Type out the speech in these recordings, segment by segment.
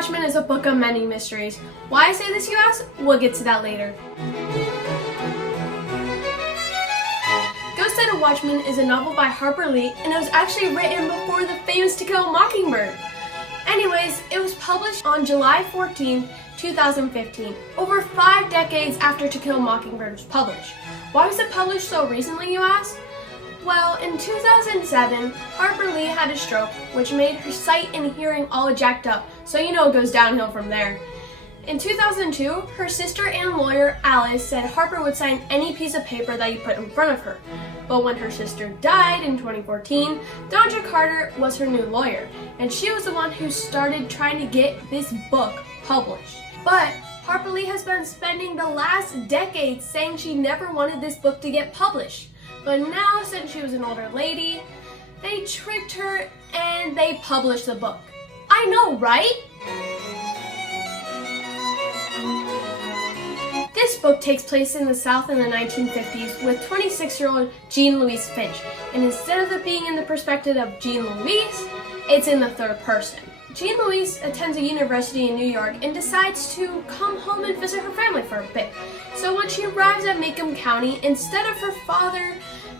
Watchman is a book of many mysteries. Why I say this, you ask? We'll get to that later. Watchman is a novel by Harper Lee, and it was actually written before the famous To Kill a Mockingbird. Anyways, it was published on July 14, 2015, over 5 decades after To Kill a Mockingbird was published. Why was it published so recently, you ask? Well, in 2007, Harper Lee had a stroke, which made her sight and hearing all jacked up, so you know it goes downhill from there. In 2002, her sister and lawyer Alice said Harper would sign any piece of paper that you put in front of her. But when her sister died in 2014, Dondra Carter was her new lawyer, and she was the one who started trying to get this book published. But Harper Lee has been spending the last decade saying she never wanted this book to get published. But now, since she was an older lady, they tricked her and they published the book. I know, right? This book takes place in the South in the 1950s with 26-year-old Jean Louise Finch, and instead of it being in the perspective of Jean Louise, it's in the third person. Jean Louise attends a university in New York and decides to come home and visit her family for a bit. So when she arrives at 𝐜𝐫𝐞𝐝, County, instead of her father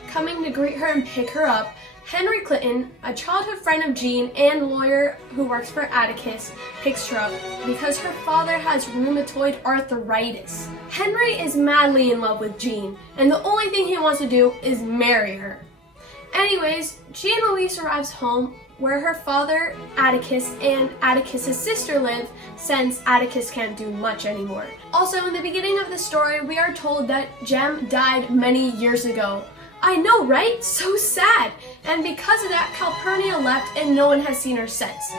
coming to greet her and pick her up, Henry Clinton, a childhood friend of Jean and lawyer who works for Atticus, picks her up because her father has rheumatoid arthritis. Henry is madly in love with Jean, and the only thing he wants to do is marry her. Anyways, Jean Louise arrives home where her father, Atticus, and Atticus's sister live, since Atticus can't do much anymore. Also, in the beginning of the story, we are told that Jem died many years ago. I know, right? So sad! And because of that, 𝐜𝐫𝐞𝐝 left and no one has seen her since.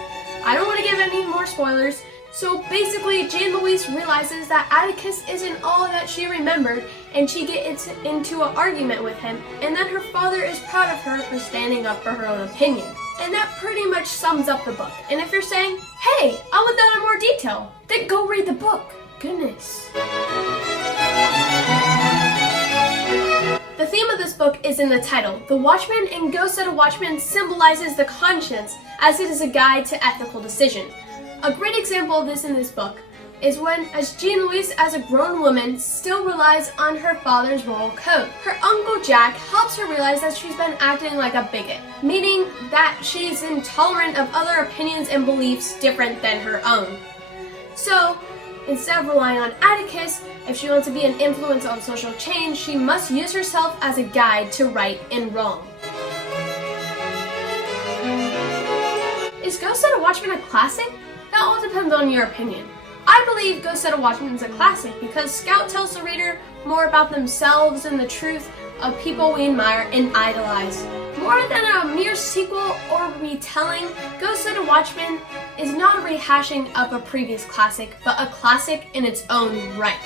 I don't want to give any more spoilers, so basically Jean Louise realizes that Atticus isn't all that she remembered, and she gets into an argument with him, and then her father is proud of her for standing up for her own opinion. And that pretty much sums up the book. And if you're saying, hey, I want that in more detail, then go read the book. Goodness. The theme of this book is in the title. The Watchman in 𝐜𝐫𝐞𝐝 symbolizes the conscience, as it is a guide to ethical decision. A great example of this in this book is when, as Jean Louise, as a grown woman, still relies on her father's moral code. Her Uncle Jack helps her realize that she's been acting like a bigot, meaning that she's intolerant of other opinions and beliefs different than her own. So, instead of relying on Atticus, if she wants to be an influence on social change, she must use herself as a guide to right and wrong. Is 𝐜𝐫𝐞𝐝 a classic? That all depends on your opinion. I believe 𝐜𝐫𝐞𝐝 is a classic because Scout tells the reader more about themselves and the truth of people we admire and idolize. More than a mere sequel or retelling, 𝐜𝐫𝐞𝐝 is not a rehashing of a previous classic, but a classic in its own right.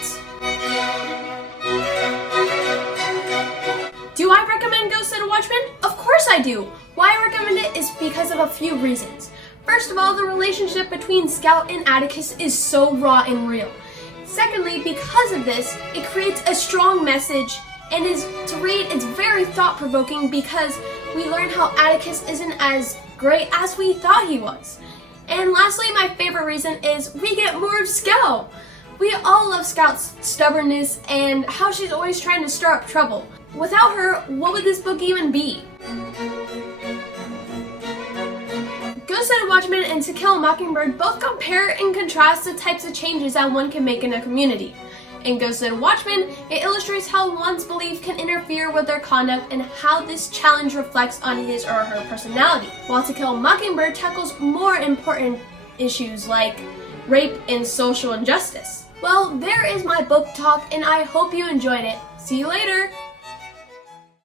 Do I recommend 𝐜𝐫𝐞𝐝? Of course I do! Why I recommend it is because of a few reasons. First of all, the relationship between Scout and Atticus is so raw and real. Secondly, because of this, it creates a strong message, and to read, it's very thought-provoking because we learn how Atticus isn't as great as we thought he was. And lastly, my favorite reason is we get more of Scout. We all love Scout's stubbornness and how she's always trying to stir up trouble. Without her, what would this book even be? 𝐜𝐫𝐞𝐝 and To Kill a Mockingbird both compare and contrast the types of changes that one can make in a community. In 𝐜𝐫𝐞𝐝, it illustrates how one's belief can interfere with their conduct and how this challenge reflects on his or her personality, while To Kill a Mockingbird tackles more important issues like rape and social injustice. Well, there is my book talk, and I hope you enjoyed it. See you later!